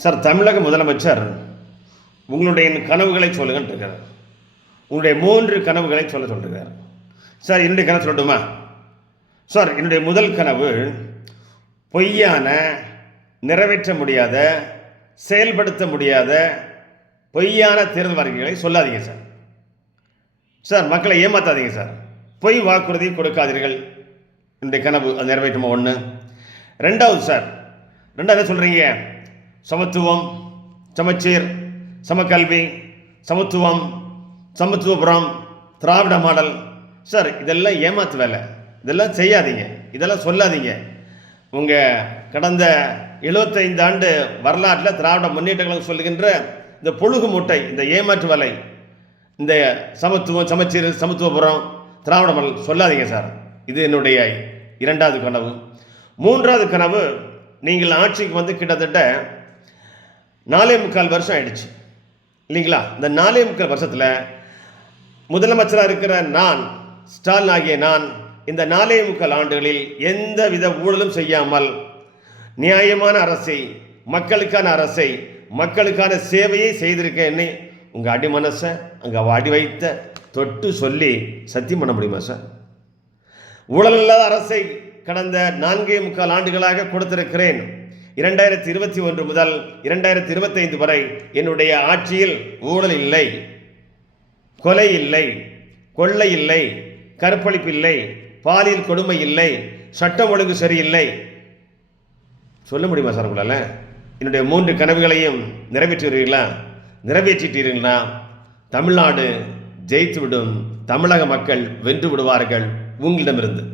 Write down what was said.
Sir, தமிழக முதலமைச்சர் உங்களுடைய கனவுகளை சொல்லுங்கன்னு இருக்கார். உங்களுடைய 3 கனவுகளை சொல்லிருக்கார். சார், என்னுடைய கனவு சொல்லட்டுமா? சார், என்னுடைய முதல் கனவு பொய்யான, நிறைவேற்ற முடியாத, செயல்படுத்த முடியாத பொய்யான தேர்தல் வாக்குறுதிகளை சொல்லாதீங்க சார். சார், மக்களை ஏமாத்தாதீங்க சார். பொய் வாக்குறுதி கொடுக்காதீர்கள். என்னுடைய கனவு அது நிறைவேற்றுமா? 1. 2வது சார், 2வது என்ன சொல்கிறீங்க? சமத்துவம், சமச்சீர், சமக்கல்வி, சமத்துவம், சமத்துவபுரம், திராவிட மாடல். சார், இதெல்லாம் ஏமாத்து வேலை. இதெல்லாம் செய்யாதீங்க, இதெல்லாம் சொல்லாதீங்க. உங்கள் கடந்த 75 ஆண்டு வரலாற்றில் திராவிட முன்னேற்ற கழகம் சொல்லுகின்ற இந்த புழுகு மூட்டை, இந்த ஏமாற்று வேலை, இந்த சமத்துவம், சமச்சீர், சமத்துவபுரம், திராவிட மாடல் சொல்லாதீங்க சார். இது என்னுடைய 2வது கனவு. 3வது கனவு, நீங்கள் ஆட்சிக்கு வந்து கிட்டத்தட்ட 4.25 வருஷம் ஆயிடுச்சு இல்லைங்களா? இந்த 4.25 வருஷத்தில் முதலமைச்சராக இருக்கிற நான், ஸ்டாலின் ஆகிய நான், இந்த 4.25 ஆண்டுகளில் எந்த வித ஊழலும் செய்யாமல் நியாயமான அரசை, மக்களுக்கான அரசை, மக்களுக்கான சேவையை செய்திருக்கேன்னு உங்கள் அடி மனசை அங்கே அடி வைத்த தொட்டு சொல்லி சத்தியம் பண்ண முடியுமா சார்? ஊழல் இல்லாத அரசை கடந்த 4.25 ஆண்டுகளாக கொடுத்திருக்கிறேன். 2021 முதல் 2025 வரை என்னுடைய ஆட்சியில் ஊழல் இல்லை, கொலை இல்லை, கொள்ளை இல்லை, கற்பழிப்பு இல்லை, பாலியல் கொடுமை இல்லை, சட்டம் ஒழுங்கு சரியில்லை. சொல்ல முடியுமா சார் உங்களால்? என்னுடைய 3 கனவுகளையும் நிறைவேற்றிட்டீர்களா தமிழ்நாடு ஜெயித்துவிடும், தமிழக மக்கள் வென்று விடுவார்கள் உங்களிடமிருந்து.